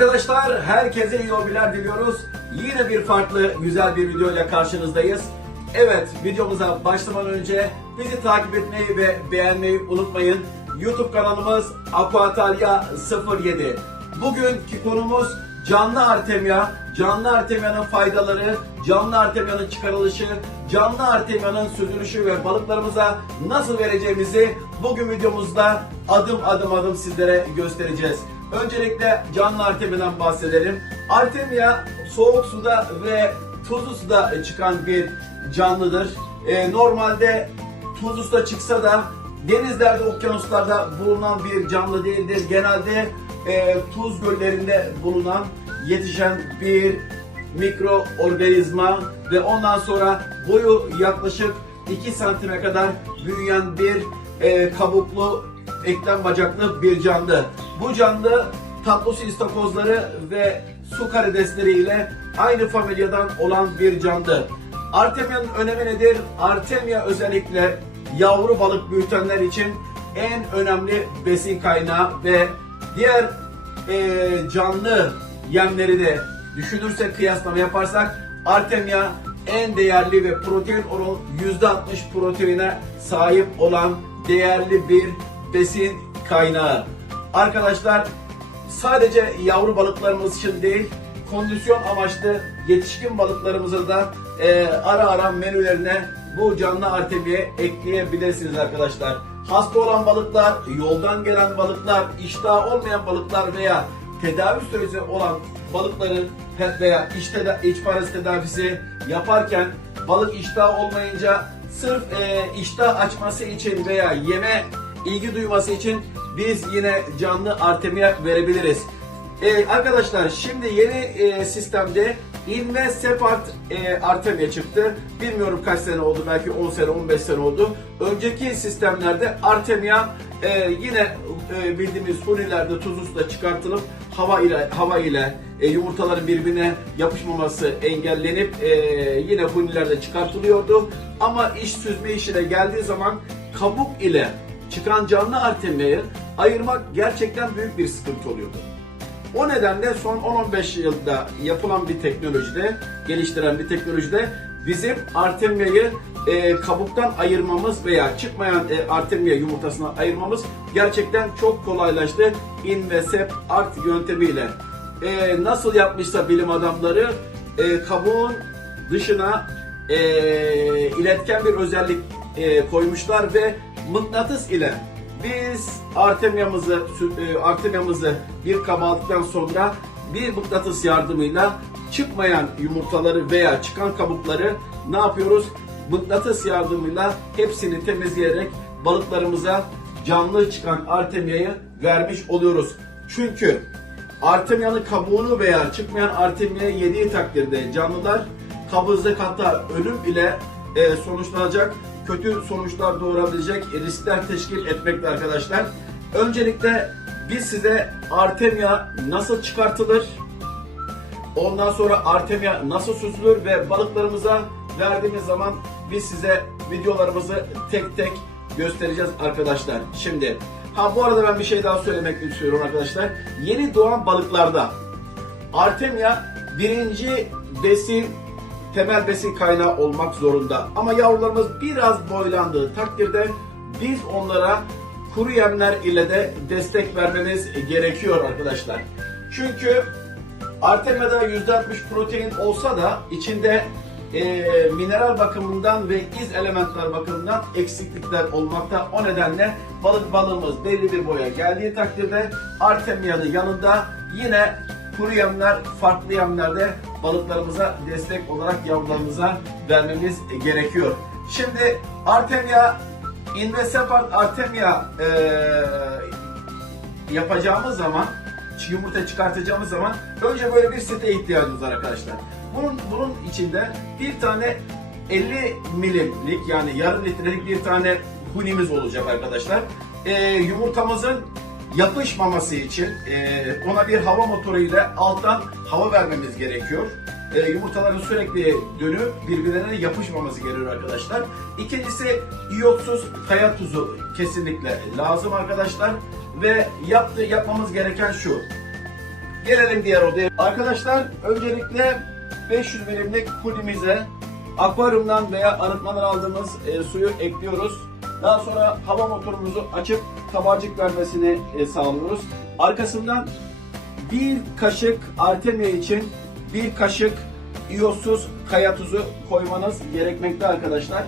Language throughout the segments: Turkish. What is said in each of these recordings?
Arkadaşlar herkese iyi hobiler diliyoruz. Yine bir farklı güzel bir video ile karşınızdayız. Evet, videomuza başlamadan önce bizi takip etmeyi ve beğenmeyi unutmayın. YouTube kanalımız Aquatalya 07. Bugünkü konumuz canlı artemya. Canlı artemyanın faydaları, canlı artemyanın çıkarılışı, canlı artemyanın süzülüşü ve balıklarımıza nasıl vereceğimizi bugün videomuzda adım sizlere göstereceğiz. Öncelikle canlı artemyadan bahsedelim. Artemya soğuk suda ve tuzlu suda çıkan bir canlıdır. Normalde tuzlu suda çıksa da denizlerde, okyanuslarda bulunan bir canlı değildir. Genelde tuz göllerinde bulunan, yetişen bir mikroorganizma ve ondan sonra boyu yaklaşık 2 santime kadar büyüyen bir kabuklu, eklem bacaklı bir canlı. Bu canlı tatlı su istakozları ve su karidesleri ile aynı familyadan olan bir canlı. Artemyanın önemi nedir? Artemya özellikle yavru balık büyütenler için en önemli besin kaynağı ve diğer canlı yemleri de düşünürsek, kıyaslama yaparsak artemya en değerli ve protein oranı %60 proteine sahip olan değerli bir besin kaynağı. Arkadaşlar sadece yavru balıklarımız için değil, kondisyon amaçlı yetişkin balıklarımıza da ara menülerine bu canlı artemyayı ekleyebilirsiniz arkadaşlar. Hasta olan balıklar, yoldan gelen balıklar, iştahı olmayan balıklar veya tedavi süreci olan balıkların veya iç parazit tedavisi yaparken balık iştahı olmayınca sırf iştah açması için veya yeme ilgi duyması için biz yine canlı artemya verebiliriz. Arkadaşlar şimdi yeni sistemde inme separt artemya çıktı. Bilmiyorum kaç sene oldu, belki 10 sene 15 sene oldu. Önceki sistemlerde artemya yine bildiğimiz hunilerde tuzlu suda çıkartılıp hava ile yumurtaların birbirine yapışmaması engellenip yine hunilerde çıkartılıyordu. Ama iş süzme işine geldiği zaman kabuk ile çıkan canlı artemyayı ayırmak gerçekten büyük bir sıkıntı oluyordu. O nedenle son 10-15 yılda yapılan bir teknolojide, geliştiren bir teknolojide bizim artemyayı kabuktan ayırmamız veya çıkmayan artemya yumurtasından ayırmamız gerçekten çok kolaylaştı. In ve sep art yöntemiyle. Nasıl yapmışsa bilim adamları kabuğun dışına iletken bir özellik koymuşlar ve mıknatıs ile biz artemyamızı bir kaba aldıktan sonra bir mıknatıs yardımıyla çıkmayan yumurtaları veya çıkan kabukları ne yapıyoruz? Mıknatıs yardımıyla hepsini temizleyerek balıklarımıza canlı çıkan artemyayı vermiş oluyoruz. Çünkü artemyanın kabuğunu veya çıkmayan artemyayı yediği takdirde canlılar kabızlık, hatta ölüm ile sonuçlanacak, kötü sonuçlar doğurabilecek riskler teşkil etmekte arkadaşlar. Öncelikle biz size artemya nasıl çıkartılır, ondan sonra artemya nasıl süzülür ve balıklarımıza verdiğimiz zaman biz size videolarımızı tek tek göstereceğiz arkadaşlar. Şimdi bu arada ben bir şey daha söylemek istiyorum arkadaşlar. Yeni doğan balıklarda artemya birinci besin, temel besin kaynağı olmak zorunda. Ama yavrularımız biraz boylandığı takdirde biz onlara kuru yemler ile de destek vermemiz gerekiyor arkadaşlar. Çünkü artemyada %60 protein olsa da içinde mineral bakımından ve iz elementler bakımından eksiklikler olmakta. O nedenle balığımız belli bir boya geldiği takdirde artemyanın yanında yine kuru yemler, farklı yemlerde balıklarımıza destek olarak yavrularımıza vermemiz gerekiyor. Şimdi artemya, in ve separt artemya yapacağımız zaman, yumurta çıkartacağımız zaman önce böyle bir sete ihtiyacımız var arkadaşlar. Bunun içinde bir tane 50 milimlik, yani yarım litrelik bir tane hunimiz olacak arkadaşlar. Yumurtamızın yapışmaması için ona bir hava motoru ile alttan hava vermemiz gerekiyor. Yumurtaların sürekli dönüp birbirlerine yapışmaması gerekiyor arkadaşlar. İkincisi, iyotsuz kaya tuzu kesinlikle lazım arkadaşlar. Ve yapmamız gereken şu: Gelelim diğer odaya. Arkadaşlar öncelikle 500 milimlik kulimize akvaryumdan veya arıtmadan aldığımız suyu ekliyoruz. Daha sonra hava motorumuzu açıp kabarcık vermesini sağlıyoruz. Arkasından bir kaşık artemia için bir kaşık iyosuz kaya tuzu koymanız gerekmekte arkadaşlar.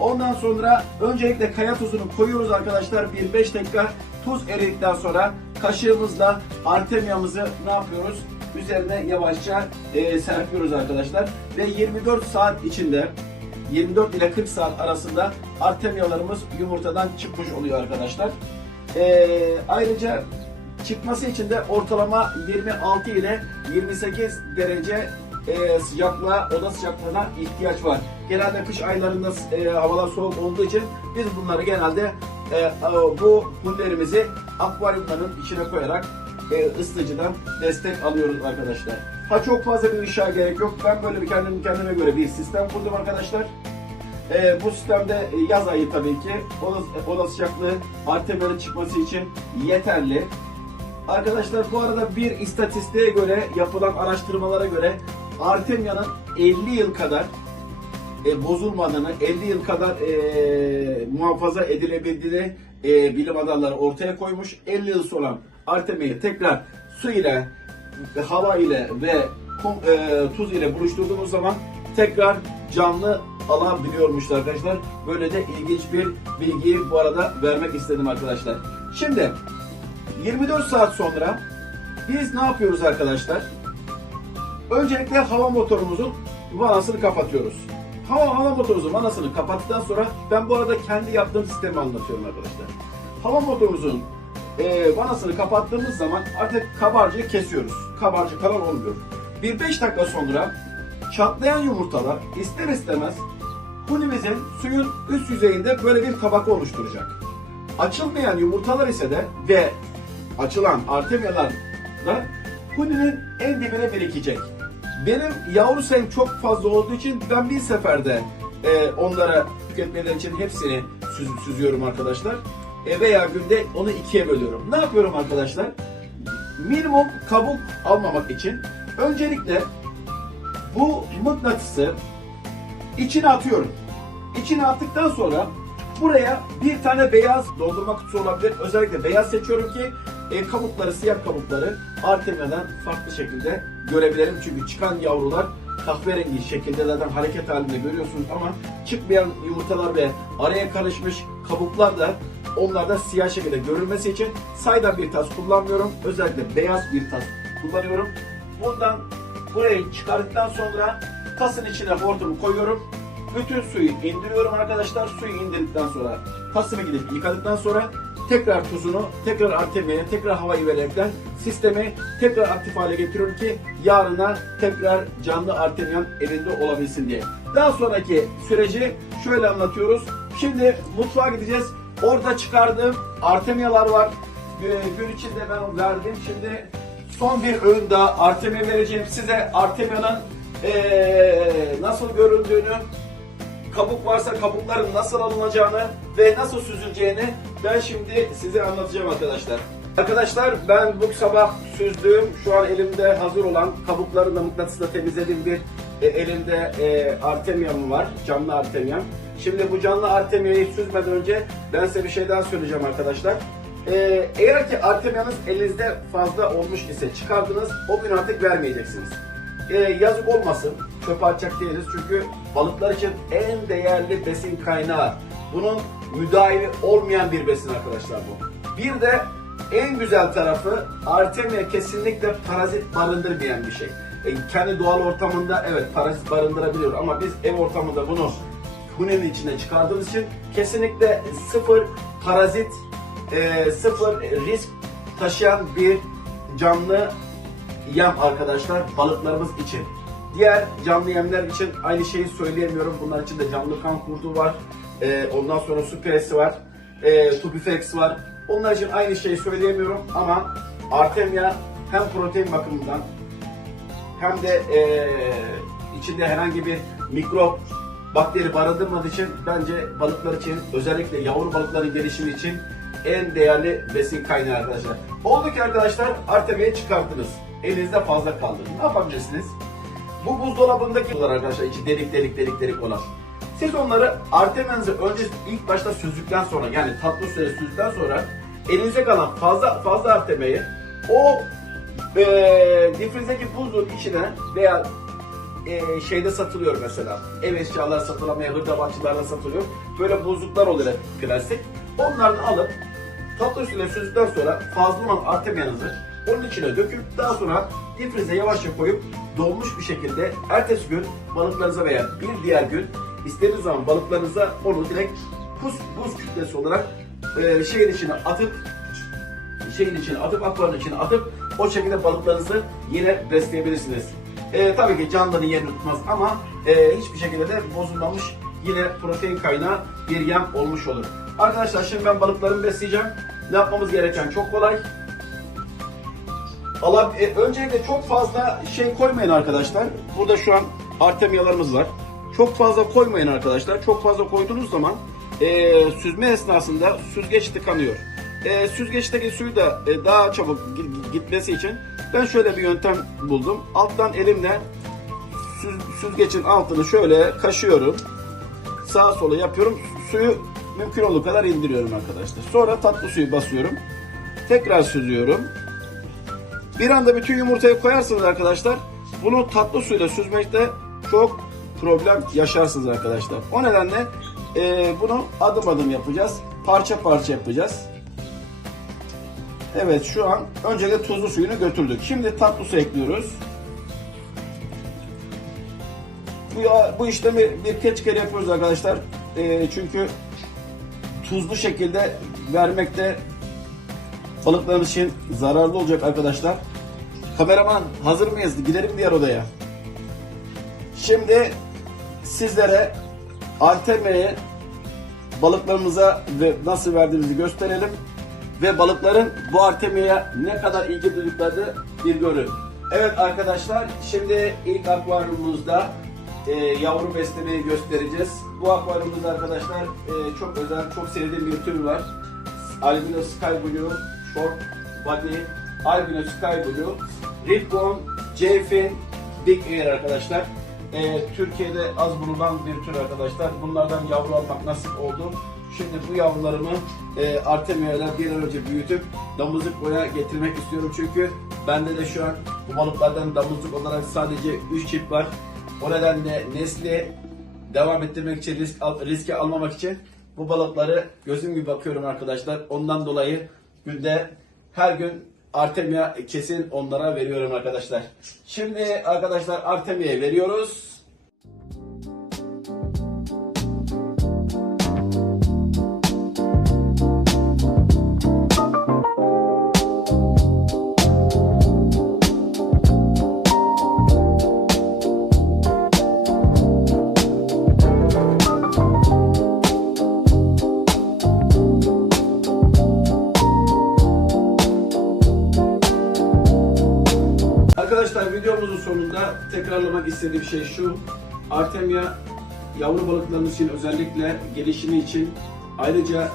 Ondan sonra öncelikle kaya tuzunu koyuyoruz arkadaşlar. Bir 5 dakika tuz eridikten sonra kaşığımızla artemiamızı ne yapıyoruz? Üzerine yavaşça serpiyoruz arkadaşlar. Ve 24 saat içinde 24 ile 40 saat arasında artemialarımız yumurtadan çıkmış oluyor arkadaşlar. Ayrıca çıkması için de ortalama 26 ile 28 derece sıcaklığa, oda sıcaklığına ihtiyaç var. Genelde kış aylarında havalar soğuk olduğu için biz bunları genelde bu hullerimizi akvaryumların içine koyarak ısıtıcıdan destek alıyoruz arkadaşlar. Çok fazla bir ışığa gerek yok. Ben böyle bir kendime göre bir sistem kurdum arkadaşlar. Bu sistemde yaz ayı tabii ki oda sıcaklığı artemianın çıkması için yeterli. Arkadaşlar bu arada bir istatistiğe göre, yapılan araştırmalara göre artemianın 50 yıl kadar bozulmadığını, 50 yıl kadar muhafaza edilebildiğini bilim adamları ortaya koymuş. 50 yıl sonra artemiayı tekrar su ile, hava ile ve tuz ile buluşturduğumuz zaman tekrar canlı alabiliyormuşlar arkadaşlar. Böyle de ilginç bir bilgiyi bu arada vermek istedim arkadaşlar. Şimdi 24 saat sonra biz ne yapıyoruz arkadaşlar? Öncelikle hava motorumuzun vanasını kapatıyoruz. Hava motorumuzun vanasını kapattıktan sonra ben bu arada kendi yaptığım sistemi anlatıyorum arkadaşlar. Hava motorumuzun vanasını kapattığımız zaman artık kabarcığı kesiyoruz. Kabarcık falan olmuyor. Bir 5 dakika sonra çatlayan yumurtalar ister istemez hunimizin suyun üst yüzeyinde böyle bir tabaka oluşturacak. Açılmayan yumurtalar ise de ve açılan artemialar da huninin en dibine birikecek. Benim yavru sayım çok fazla olduğu için ben bir seferde onlara tüketmeleri için hepsini süzüyorum arkadaşlar. Veya günde onu ikiye bölüyorum. Ne yapıyorum arkadaşlar? Minimum kabuk almamak için öncelikle bu mıknatısı içine atıyorum. İçine attıktan sonra buraya bir tane beyaz doldurma kutusu olabilir. Özellikle beyaz seçiyorum ki kabukları, siyah kabukları artemiadan farklı şekilde görebilirim. Çünkü çıkan yavrular kahverengi şekilde zaten hareket halinde görüyorsunuz ama çıkmayan yumurtalar ve araya karışmış kabuklar da onlarda siyah şekilde görülmesi için saydam bir tas kullanmıyorum. Özellikle beyaz bir tas kullanıyorum. Bundan burayı çıkardıktan sonra tasın içine hortumu koyuyorum. Bütün suyu indiriyorum arkadaşlar. Suyu indirdikten sonra tasımı gidip yıkadıktan sonra tekrar tuzunu, tekrar artemiaya, tekrar havayı vererekten sistemi tekrar aktif hale getiriyorum ki yarına tekrar canlı artemian elinde olabilsin diye. Daha sonraki süreci şöyle anlatıyoruz. Şimdi mutfağa gideceğiz. Orada çıkardığım artemialar var. Gün içinde ben verdim. Şimdi son bir öğün daha artemia vereceğim size. Artemianın nasıl göründüğünü, kabuk varsa kabukların nasıl alınacağını ve nasıl süzüleceğini ben şimdi size anlatacağım arkadaşlar. Arkadaşlar ben bu sabah süzdüğüm, şu an elimde hazır olan kabuklarını da mıknatısla temizlediğim bir elimde artemiam var. Canlı artemiam. Şimdi bu canlı artemiayı süzmeden önce ben size bir şey daha söyleyeceğim arkadaşlar. Eğer ki artemianız elinizde fazla olmuş ise çıkardınız, o gün artık vermeyeceksiniz. Yazık olmasın, çöpe atacak değiliz çünkü balıklar için en değerli besin kaynağı. Bunun müdahili olmayan bir besin arkadaşlar bu. Bir de en güzel tarafı artemia kesinlikle parazit barındırmayan bir şey. Kendi doğal ortamında evet parazit barındırabiliyor ama biz ev ortamında bunu huninin içine çıkardığımız için kesinlikle sıfır parazit, sıfır risk taşıyan bir canlı yem arkadaşlar balıklarımız için. Diğer canlı yemler için aynı şeyi söyleyemiyorum. Bunlar için de canlı kan kurdu var. Ondan sonra su küresi var. Tupifex var. Onlar için aynı şeyi söyleyemiyorum ama artemia hem protein bakımından hem de içinde herhangi bir mikrop, bakteri barındırmadığı için bence balıklar için, özellikle yavru balıkların gelişimi için en değerli besin kaynağı arkadaşlar. Oldu ki arkadaşlar artemia'yı çıkarttınız. elinizde fazla kaldı. Ne yapabilirsiniz? Bu buzdolabındaki arkadaşlar içi delik olan. Siz onları artemiyanızı önce ilk başta süzdükten sonra, yani tatlı suyla süzdükten sonra elinize kalan fazla artemiyi o difrizdeki buzun içine veya şeyde satılıyor mesela. Ev eşyalar satılamaya, hırdavatçılarda satılıyor. Böyle buzluklar oluyor klasik. Onlardan alıp tatlı suyla süzdükten sonra fazla olan artemiyanızı onun içine döküp daha sonra difrize yavaşça koyup donmuş bir şekilde ertesi gün balıklarınıza veya bir diğer gün istediğiniz zaman balıklarınıza onu direkt buz kütlesi olarak şeyin içine atıp akvaryumun içine atıp o şekilde balıklarınızı yine besleyebilirsiniz. Tabii ki canlıların yerini tutmaz ama hiçbir şekilde de bozulmamış yine protein kaynağı bir yem olmuş olur. Arkadaşlar şimdi ben balıklarımı besleyeceğim. Ne yapmamız gereken çok kolay. Öncelikle çok fazla şey koymayın arkadaşlar. Burada şu an artemiyalarımız var. Çok fazla koymayın arkadaşlar. Çok fazla koyduğunuz zaman süzme esnasında süzgeç tıkanıyor. Süzgeçteki suyu da daha çabuk gitmesi için ben şöyle bir yöntem buldum. Alttan elimle süzgecin altını şöyle kaşıyorum. Sağa sola yapıyorum. Suyu mümkün olduğu kadar indiriyorum arkadaşlar. Sonra tatlı suyu basıyorum. Tekrar süzüyorum. Bir anda bütün yumurtayı koyarsınız arkadaşlar. Bunu tatlı suyla süzmekte çok problem yaşarsınız arkadaşlar. O nedenle bunu adım adım yapacağız. Parça parça yapacağız. Evet, şu an öncelikle tuzlu suyunu götürdük. Şimdi tatlı su ekliyoruz. Bu işlemi birkaç kere yapıyoruz arkadaşlar. Çünkü tuzlu şekilde vermekte balıklarımız için zararlı olacak arkadaşlar. Kameraman hazır mıyız? Gidelim diğer odaya. Şimdi sizlere artemiyi balıklarımıza ve nasıl verdiğimizi gösterelim. Ve balıkların bu artemiye ne kadar ilgi duyduklarını bir görün. Evet arkadaşlar, şimdi ilk akvaryumumuzda yavru beslemeyi göstereceğiz. Bu akvaryumumuzda arkadaşlar çok özel, çok sevdiğim bir tür var. Albino Sky Blue, Short Body, Albino Sky Blue, Ribbon, J-Fin, Big Ear arkadaşlar. Türkiye'de az bulunan bir tür arkadaşlar. Bunlardan yavru almak nasip oldu. Şimdi bu yavrularımı artemiyalar bir an önce büyütüp damızlık getirmek istiyorum. Çünkü bende de şu an bu balıklardan damızlık olarak sadece 3 çift var. O nedenle nesli devam ettirmek için, riske almamak için bu balıkları gözüm gibi bakıyorum arkadaşlar. Ondan dolayı her gün artemia kesin onlara veriyorum arkadaşlar. Şimdi arkadaşlar artemia'yı veriyoruz. Arkadaşlar videomuzun sonunda tekrarlamak istediğim şey şu. Artemia yavru balıklarımız için özellikle gelişimi için, ayrıca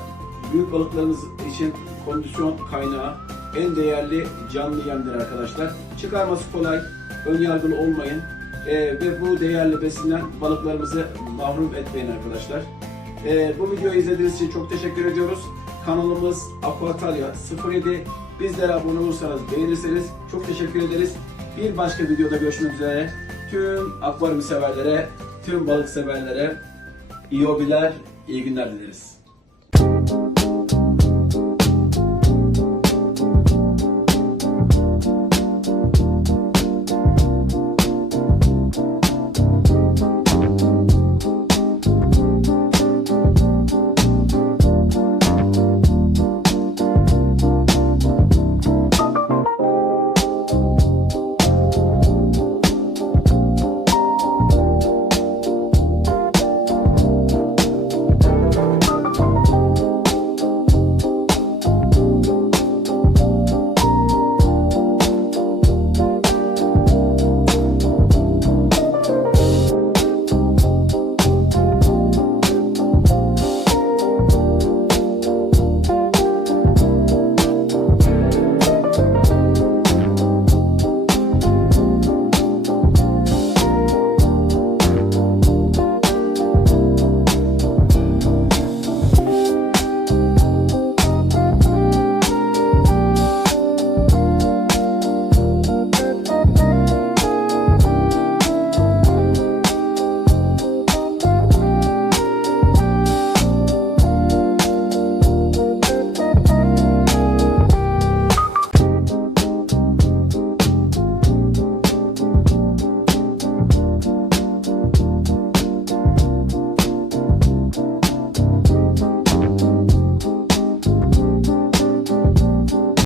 büyük balıklarımız için kondisyon kaynağı, en değerli canlı yemdir arkadaşlar. Çıkarması kolay, önyargılı olmayın ve bu değerli besinden balıklarımızı mahrum etmeyin arkadaşlar. Bu videoyu izlediğiniz için çok teşekkür ediyoruz. Kanalımız Aquatalya 07. Bizlere abone olursanız, beğenirseniz çok teşekkür ederiz. Bir başka videoda görüşmek üzere. Tüm akvaryum severlere, tüm balık severlere iyi hobiler, iyi günler dileriz.